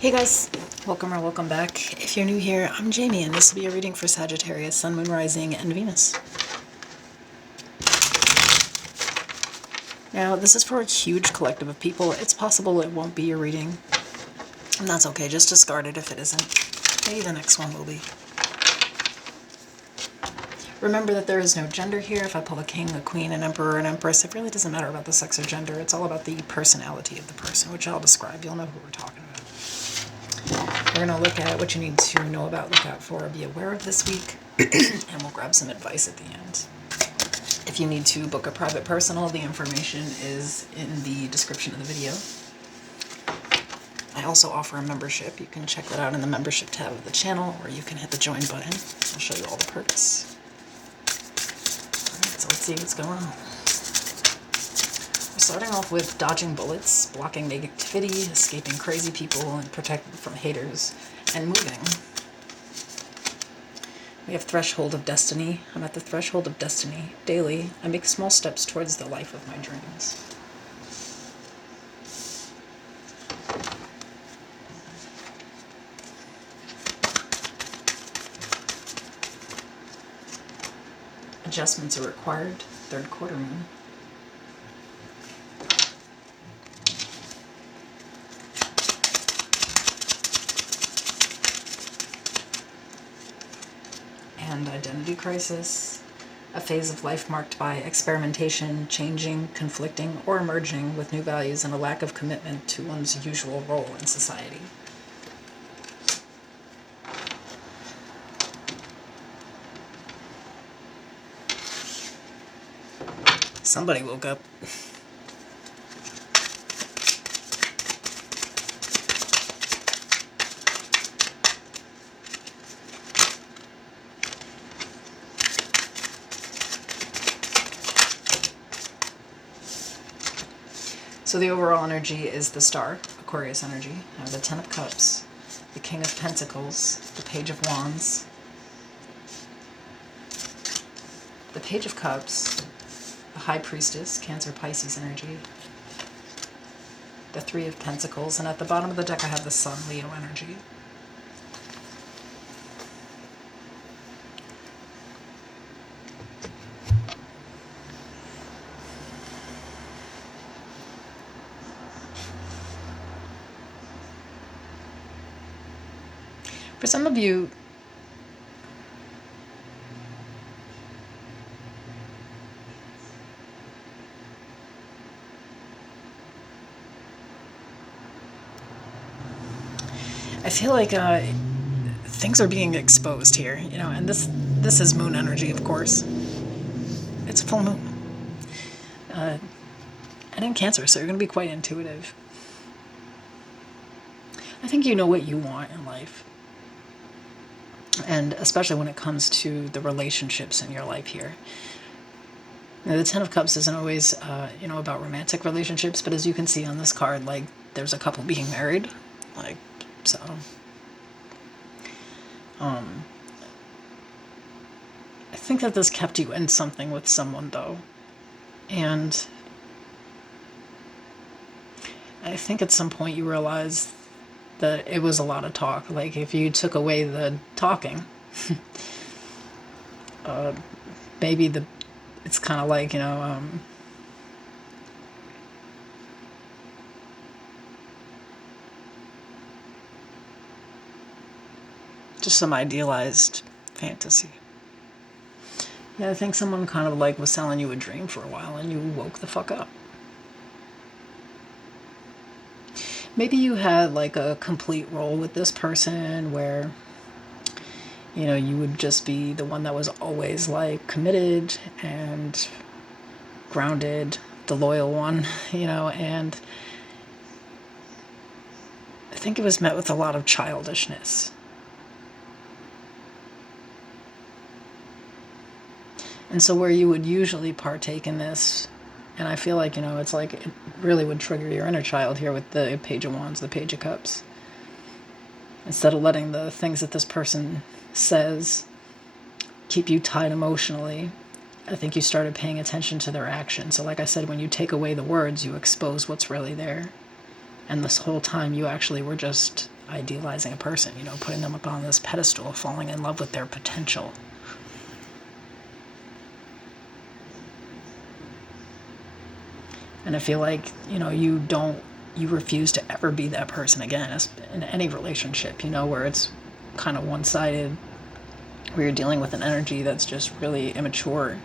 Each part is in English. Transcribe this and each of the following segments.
Hey guys, welcome or welcome back. If you're new here, I'm Jamie and this will be a reading for Sagittarius, Sun, Moon, Rising, and Venus. Now, this is for a huge collective of people. It's possible it won't be your reading, and that's okay. Just discard it if it isn't. Maybe the next one will be. Remember that there is no gender here. If I pull a king, a queen, an emperor, an empress, it really doesn't matter about the sex or gender. It's all about the personality of the person, which I'll describe. You'll know who we're talking about. We're going to look at what you need to know about, look out for, be aware of this week, and we'll grab some advice at the end. If you need to book a private personal, the information is in the description of the video. I also offer a membership. You can check that out in the membership tab of the channel, or you can hit the join button. I'll show you all the perks. Alright, so let's see what's going on. We're starting off with dodging bullets, blocking negativity, escaping crazy people, and protecting from haters, and moving. We have threshold of destiny. I'm at the threshold of destiny. Daily, I make small steps towards the life of my dreams. Adjustments are required. Third quarter moon. And identity crisis, a phase of life marked by experimentation, changing, conflicting, or emerging with new values and a lack of commitment to one's usual role in society. Somebody woke up. So the overall energy is the Star, Aquarius energy. I have the Ten of Cups, the King of Pentacles, the Page of Wands, the Page of Cups, the High Priestess, Cancer, Pisces energy, the Three of Pentacles, and at the bottom of the deck I have the Sun, Leo energy. For some of you, I feel like things are being exposed here, you know, and this is moon energy, of course. It's a full moon. And in Cancer, so you're going to be quite intuitive. I think you know what you want in life. And especially when it comes to the relationships in your life here. Now, the Ten of Cups isn't always, about romantic relationships, but as you can see on this card, like, there's a couple being married. Like, so. I think that this kept you in something with someone, though. And I think at some point you realized that it was a lot of talk. Like, if you took away the talking, maybe it's kind of like, just some idealized fantasy. Yeah, I think someone kind of like was selling you a dream for a while and you woke the fuck up. Maybe you had like a complete role with this person where, you would just be the one that was always like committed and grounded, the loyal one, and I think it was met with a lot of childishness. And so where you would usually partake in this, and I feel like, it's like it really would trigger your inner child here with the Page of Wands, the Page of Cups. Instead of letting the things that this person says keep you tied emotionally, I think you started paying attention to their actions. So like I said, when you take away the words, you expose what's really there. And this whole time you actually were just idealizing a person, you know, putting them up on this pedestal, falling in love with their potential. And I feel like, you know, you refuse to ever be that person again in any relationship, you know, where it's kind of one-sided, where you're dealing with an energy that's just really immature.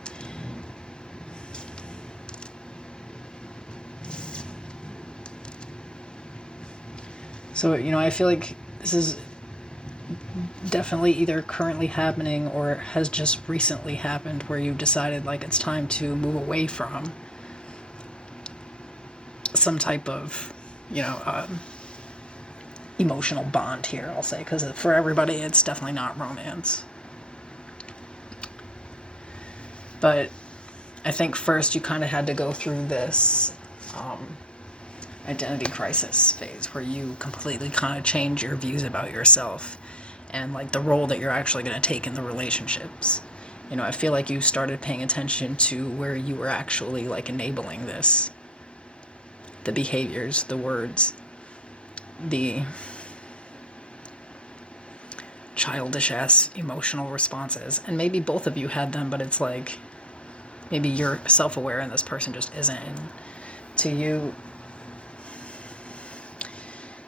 So, you know, I feel like this is definitely either currently happening or has just recently happened, where you've decided like it's time to move away from some type of, you know, emotional bond here, I'll say, because for everybody it's definitely not romance. But I think first you kind of had to go through this identity crisis phase where you completely kind of change your views about yourself and like the role that you're actually going to take in the relationships. You know, I feel like you started paying attention to where you were actually like enabling this, the behaviors, the words, the childish ass emotional responses. And maybe both of you had them, but it's like maybe you're self-aware and this person just isn't. And to you,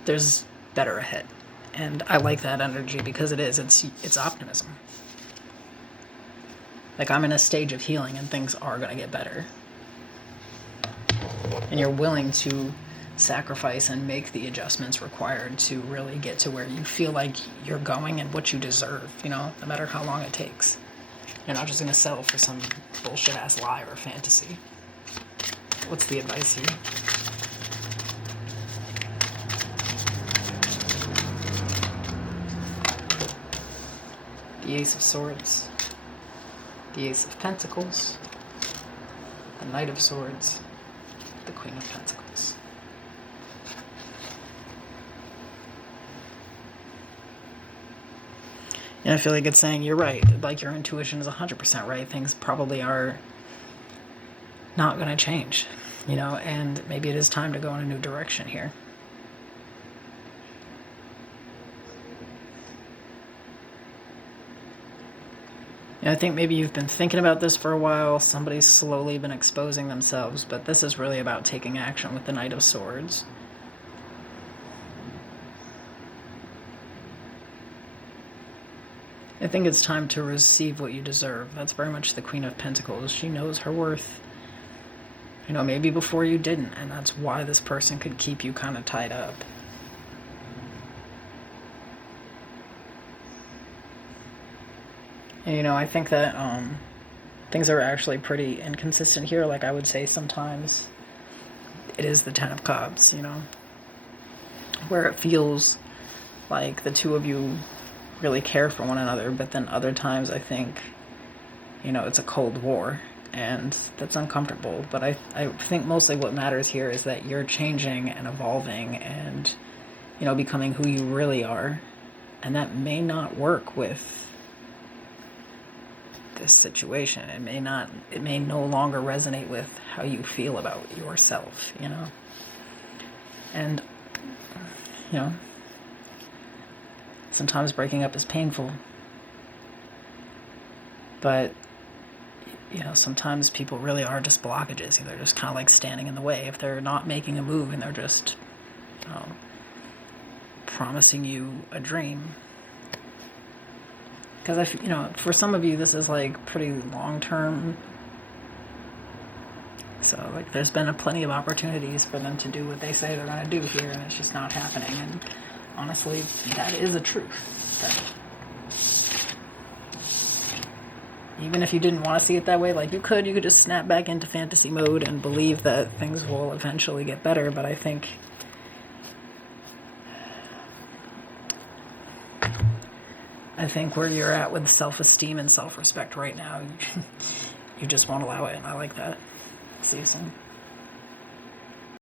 there's better ahead. And I like that energy because it's optimism. Like, I'm in a stage of healing and things are going to get better. And you're willing to sacrifice and make the adjustments required to really get to where you feel like you're going and what you deserve, you know, no matter how long it takes. You're not just going to settle for some bullshit ass lie or fantasy. What's the advice here? The Ace of Swords, the Ace of Pentacles, the Knight of Swords, the Queen of Pentacles. And I feel like it's saying you're right, like your intuition is 100% right. Things probably are not going to change, you know, and maybe it is time to go in a new direction here. And I think maybe you've been thinking about this for a while, somebody's slowly been exposing themselves, but this is really about taking action with the Knight of Swords. I think it's time to receive what you deserve. That's very much the Queen of Pentacles. She knows her worth. You know, maybe before you didn't, and that's why this person could keep you kind of tied up. And, you know, I think that things are actually pretty inconsistent here. Like, I would say sometimes it is the Ten of Cups, you know, where it feels like the two of you really care for one another, but then other times I think, you know, it's a cold war, and that's uncomfortable. But I think mostly what matters here is that you're changing and evolving and, you know, becoming who you really are, and that may not work with this situation. It may no longer resonate with how you feel about yourself, you know. And, you know, sometimes breaking up is painful, but, you know, sometimes people really are just blockages. They're just kind of like standing in the way. If they're not making a move and they're just, you know, promising you a dream. Because, you know, for some of you, this is like pretty long-term. So, like, there's been plenty of opportunities for them to do what they say they're going to do here, and it's just not happening. And honestly, that is a truth. That even if you didn't want to see it that way, like, you could just snap back into fantasy mode and believe that things will eventually get better. But I think where you're at with self-esteem and self-respect right now, you just won't allow it, and I like that. See you soon.